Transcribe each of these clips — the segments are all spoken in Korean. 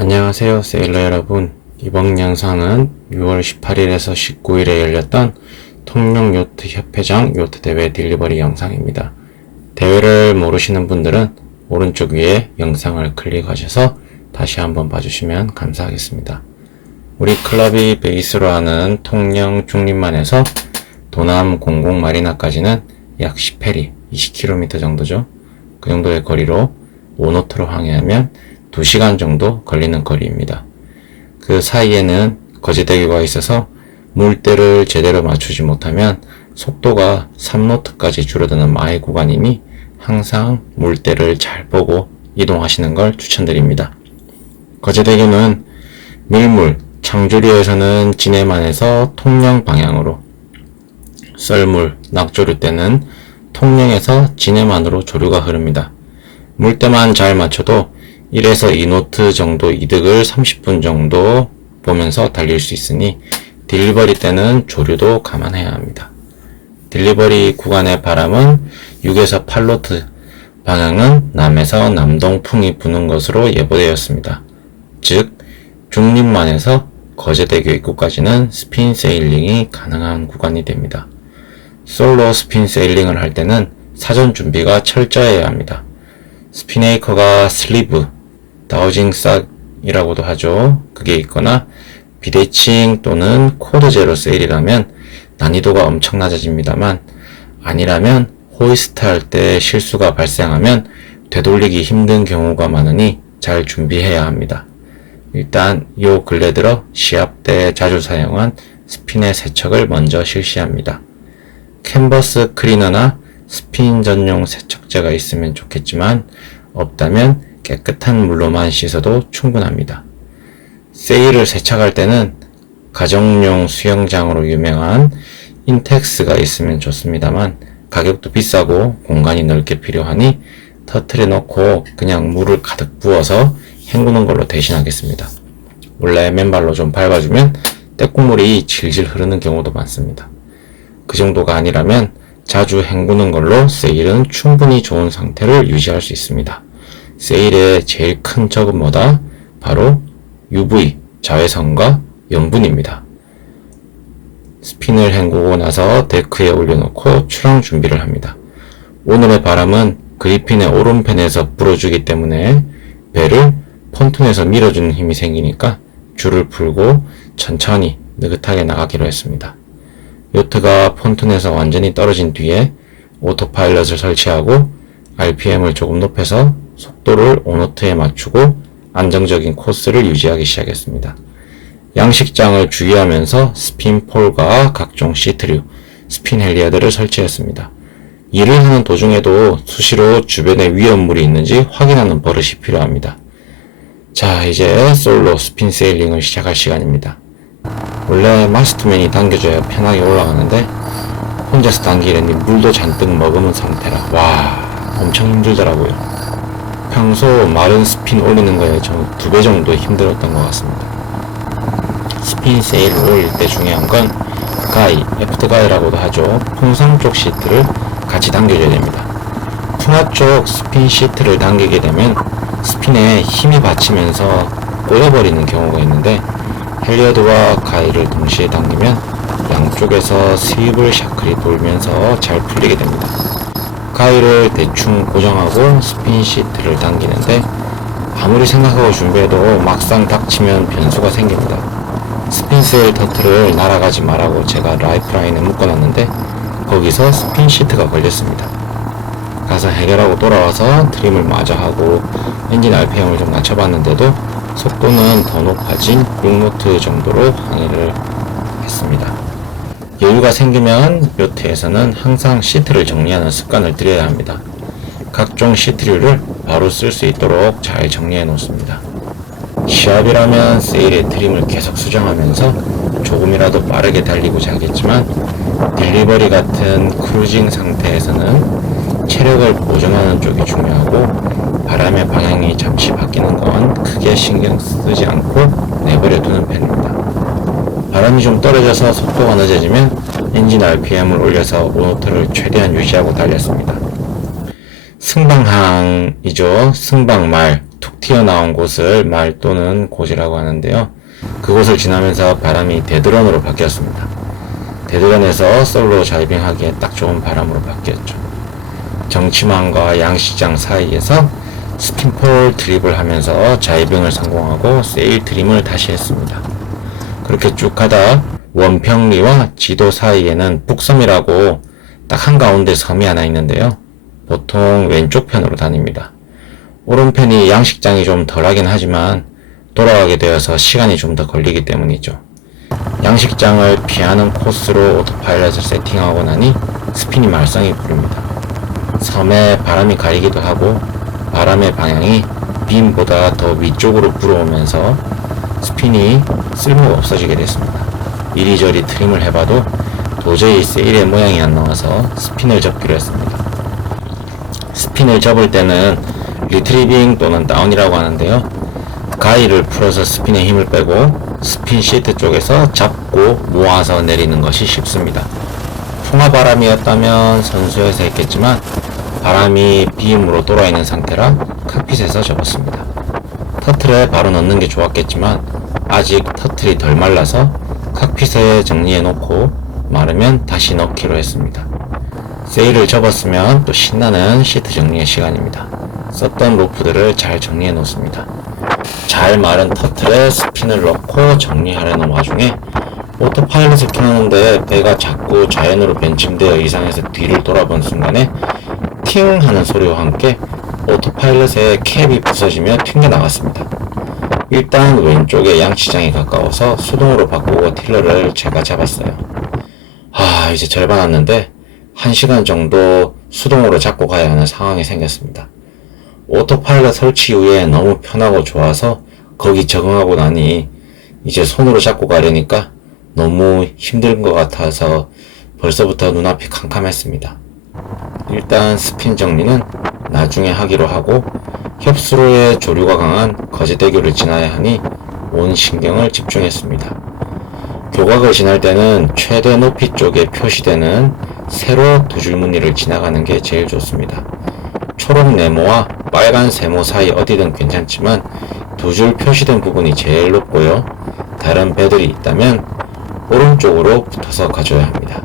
안녕하세요, 세일러 여러분. 이번 영상은 6월 18일에서 19일에 열렸던 통영요트협회장 요트대회 딜리버리 영상입니다. 대회를 모르시는 분들은 오른쪽 위에 영상을 클릭하셔서 다시 한번 봐주시면 감사하겠습니다. 우리 클럽이 베이스로 하는 통영 중림만에서 도남 공공마리나까지는 약 10해리, 20km 정도죠. 그 정도의 거리로 오노트로 항해하면 2시간 정도 걸리는 거리입니다. 그 사이에는 거제대교가 있어서 물대를 제대로 맞추지 못하면 속도가 3노트까지 줄어드는 마의 구간이니 항상 물대를 잘 보고 이동하시는 걸 추천드립니다. 거제대교는 밀물, 창조리에서는 진해만에서 통영 방향으로, 썰물, 낙조류 때는 통영에서 진해만으로 조류가 흐릅니다. 물대만 잘 맞춰도 1에서 2노트 정도 이득을 30분 정도 보면서 달릴 수 있으니 딜리버리 때는 조류도 감안해야 합니다. 딜리버리 구간의 바람은 6에서 8노트, 방향은 남에서 남동풍이 부는 것으로 예보되었습니다. 즉, 중림만에서 거제대교 입구까지는 스핀 세일링이 가능한 구간이 됩니다. 솔로 스핀 세일링을 할 때는 사전 준비가 철저해야 합니다. 스피네이커가 슬리브, 다우징 싹이라고도 하죠. 그게 있거나 비대칭 또는 코드 제로 세일이라면 난이도가 엄청 낮아집니다만, 아니라면 호이스트 할 때 실수가 발생하면 되돌리기 힘든 경우가 많으니 잘 준비해야 합니다. 일단 요 근래 들어 시합 때 자주 사용한 스핀의 세척을 먼저 실시합니다. 캔버스 클리너나 스핀 전용 세척제가 있으면 좋겠지만 없다면 깨끗한 물로만 씻어도 충분합니다. 세일을 세척할 때는 가정용 수영장으로 유명한 인텍스가 있으면 좋습니다만 가격도 비싸고 공간이 넓게 필요하니 터틀에 넣고 그냥 물을 가득 부어서 헹구는 걸로 대신하겠습니다. 원래 맨발로 좀 밟아주면 때국물이 질질 흐르는 경우도 많습니다. 그 정도가 아니라면 자주 헹구는 걸로 세일은 충분히 좋은 상태를 유지할 수 있습니다. 세일의 제일 큰 적은 뭐다? 바로 UV, 자외선과 염분입니다. 스핀을 헹구고 나서 데크에 올려놓고 출항 준비를 합니다. 오늘의 바람은 그리핀의 오른편에서 불어주기 때문에 배를 폰톤에서 밀어주는 힘이 생기니까 줄을 풀고 천천히 느긋하게 나가기로 했습니다. 요트가 폰톤에서 완전히 떨어진 뒤에 오토파일럿을 설치하고 RPM을 조금 높여서 속도를 5노트에 맞추고 안정적인 코스를 유지하기 시작했습니다. 양식장을 주의하면서 스핀 폴과 각종 시트류, 스핀 헬리어들을 설치했습니다. 일을 하는 도중에도 수시로 주변에 위험물이 있는지 확인하는 버릇이 필요합니다. 자, 이제 솔로 스핀 세일링을 시작할 시간입니다. 원래 마스터맨이 당겨줘야 편하게 올라가는데 혼자서 당기려니 물도 잔뜩 머금은 상태라 엄청 힘들더라고요. 평소 마른 스핀 올리는 거에 저 2배 정도 힘들었던 것 같습니다. 스핀 세일을 올릴 때 중요한 건 가이, 애프터 가이라고도 하죠. 풍상 쪽 시트를 같이 당겨줘야 됩니다. 풍하 쪽 스핀 시트를 당기게 되면 스핀에 힘이 받치면서 꼬여버리는 경우가 있는데 헬리어드와 가이를 동시에 당기면 양쪽에서 스위블 샤클이 돌면서 잘 풀리게 됩니다. 가이를 대충 고정하고 스핀 시트를 당기는데 아무리 생각하고 준비해도 막상 닥치면 변수가 생깁니다. 스핀 세일 터틀을 날아가지 말라고 제가 라이프라인에 묶어놨는데 거기서 스핀 시트가 걸렸습니다. 가서 해결하고 돌아와서 트림을 마저 하고 엔진 RPM을 좀 낮춰봤는데도 속도는 더 높아진 6노트 정도로 항해를 했습니다. 여유가 생기면 요트에서는 항상 시트를 정리하는 습관을 들여야 합니다. 각종 시트류를 바로 쓸 수 있도록 잘 정리해 놓습니다. 시합이라면 세일의 트림을 계속 수정하면서 조금이라도 빠르게 달리고 자겠지만 딜리버리 같은 크루징 상태에서는 체력을 보존하는 쪽이 중요하고 바람의 방향이 잠시 바뀌는 건 크게 신경 쓰지 않고 내버려 두는 편입니다. 바람이 좀 떨어져서 속도가 늦어지면 엔진 RPM을 올려서 5노트를 최대한 유지하고 달렸습니다. 승방항이죠. 승방말, 툭 튀어나온 곳을 말 또는 고지라고 하는데요. 그곳을 지나면서 바람이 데드런으로 바뀌었습니다. 데드런에서 솔로 자이빙하기에 딱 좋은 바람으로 바뀌었죠. 정치망과 양식장 사이에서 스핀폴 드립을 하면서 자이빙을 성공하고 세일 트림을 다시 했습니다. 그렇게 쭉 하다 원평리와 지도 사이에는 북섬이라고 딱 한가운데 섬이 하나 있는데요. 보통 왼쪽 편으로 다닙니다. 오른편이 양식장이 좀 덜하긴 하지만 돌아가게 되어서 시간이 좀 더 걸리기 때문이죠. 양식장을 피하는 코스로 오토파일럿을 세팅하고 나니 스핀이 말썽이 부릅니다. 섬에 바람이 가리기도 하고 바람의 방향이 빔보다 더 위쪽으로 불어오면서 스핀이 쓸모가 없어지게 됐습니다. 이리저리 트림을 해봐도 도저히 세일의 모양이 안 나와서 스핀을 접기로 했습니다. 스핀을 접을 때는 리트리빙 또는 다운이라고 하는데요. 가위를 풀어서 스핀에 힘을 빼고 스핀 시트 쪽에서 잡고 모아서 내리는 것이 쉽습니다. 풍화바람이었다면 선수에서 했겠지만 바람이 빔으로 돌아있는 상태라 칵핏에서 접었습니다. 터틀에 바로 넣는 게 좋았겠지만 아직 터틀이 덜 말라서 칵핏에 정리해 놓고 마르면 다시 넣기로 했습니다. 세일을 접었으면 또 신나는 시트 정리의 시간입니다. 썼던 로프들을 잘 정리해 놓습니다. 잘 마른 터틀에 스핀을 넣고 정리하려는 와중에 오토파일럿을 켜놓는데 배가 자꾸 자연으로 벤침되어 이상해서 뒤를 돌아본 순간에 팅 하는 소리와 함께 오토파일럿의 캡이 부서지며 튕겨나갔습니다. 일단 왼쪽에 양치장이 가까워서 수동으로 바꾸고 틸러를 제가 잡았어요. 이제 절반 왔는데 1시간 정도 수동으로 잡고 가야 하는 상황이 생겼습니다. 오토파일럿 설치 후에 너무 편하고 좋아서 거기 적응하고 나니 이제 손으로 잡고 가려니까 너무 힘든 것 같아서 벌써부터 눈앞이 캄캄했습니다. 일단 스핀 정리는 나중에 하기로 하고 협수로의 조류가 강한 거제대교를 지나야 하니 온 신경을 집중했습니다. 교각을 지날 때는 최대 높이 쪽에 표시되는 세로 두 줄 무늬를 지나가는 게 제일 좋습니다. 초록 네모와 빨간 세모 사이 어디든 괜찮지만 두 줄 표시된 부분이 제일 높고요. 다른 배들이 있다면 오른쪽으로 붙어서 가줘야 합니다.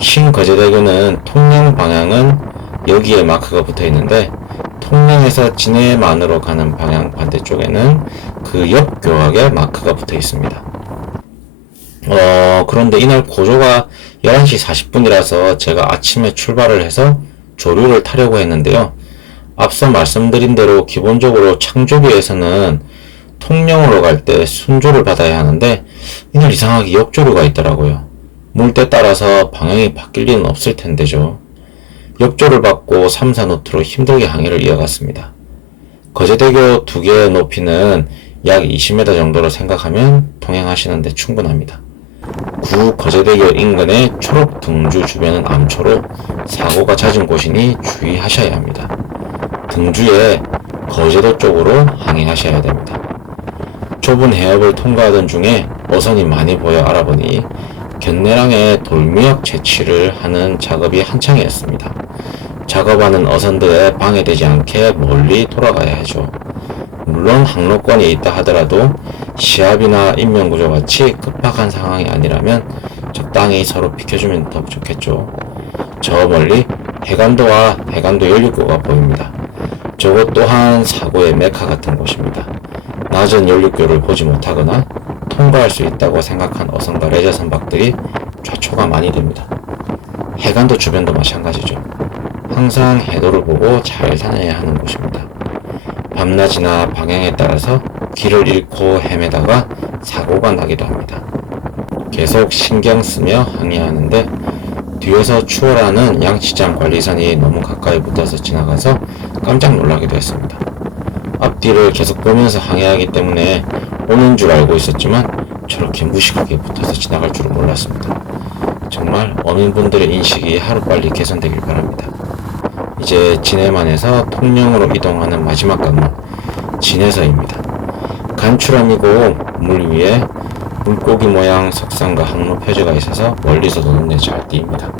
신거제대교는 통영 방향은 여기에 마크가 붙어 있는데 통영에서 진해만으로 가는 방향 반대쪽에는 그 옆 교각에 마크가 붙어 있습니다. 그런데 이날 고조가 11시 40분이라서 제가 아침에 출발을 해서 조류를 타려고 했는데요. 앞서 말씀드린 대로 기본적으로 창조비에서는 통영으로 갈 때 순조를 받아야 하는데 이날 이상하게 역조류가 있더라고요. 물때 따라서 방향이 바뀔 리는 없을 텐데죠. 역조를 받고 3, 4노트로 힘들게 항해를 이어갔습니다. 거제대교 두 개의 높이는 약 20m 정도로 생각하면 통행하시는데 충분합니다. 구 거제대교 인근의 초록 등주 주변은 암초로 사고가 잦은 곳이니 주의하셔야 합니다. 등주에 거제도 쪽으로 항해하셔야 됩니다. 좁은 해협을 통과하던 중에 어선이 많이 보여 알아보니 견내랑에 돌미역 채취를 하는 작업이 한창이었습니다. 작업하는 어선들에 방해되지 않게 멀리 돌아가야 하죠. 물론 항로권에 있다 하더라도 시합이나 인명구조 같이 급박한 상황이 아니라면 적당히 서로 비켜주면 더 좋겠죠. 저 멀리 해관도와 해관도 연륙교가 보입니다. 저곳 또한 사고의 메카 같은 곳입니다. 낮은 연륙교를 보지 못하거나 통과할 수 있다고 생각한 어선과 레저 선박들이 좌초가 많이 됩니다. 해관도 주변도 마찬가지죠. 항상 해도를 보고 잘 다녀야 하는 곳입니다. 밤낮이나 방향에 따라서 길을 잃고 헤매다가 사고가 나기도 합니다. 계속 신경 쓰며 항해하는데 뒤에서 추월하는 양치장 관리선이 너무 가까이 붙어서 지나가서 깜짝 놀라기도 했습니다. 앞뒤를 계속 보면서 항해하기 때문에 오는 줄 알고 있었지만 저렇게 무식하게 붙어서 지나갈 줄은 몰랐습니다. 정말 어민분들의 인식이 하루빨리 개선되길 바랍니다. 이제 진해만에서 통영으로 이동하는 마지막 관문 진해서입니다. 간추람이고 물 위에 물고기 모양 석상과 항로 표지가 있어서 멀리서도 눈에 잘 띄입니다.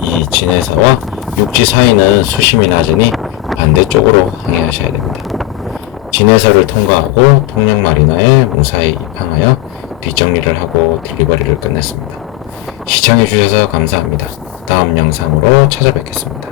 이 진해서와 육지 사이는 수심이 낮으니 반대쪽으로 항해하셔야 됩니다. 진해서를 통과하고 통영마리나에 무사히 입항하여 뒷정리를 하고 딜리버리를 끝냈습니다. 시청해주셔서 감사합니다. 다음 영상으로 찾아뵙겠습니다.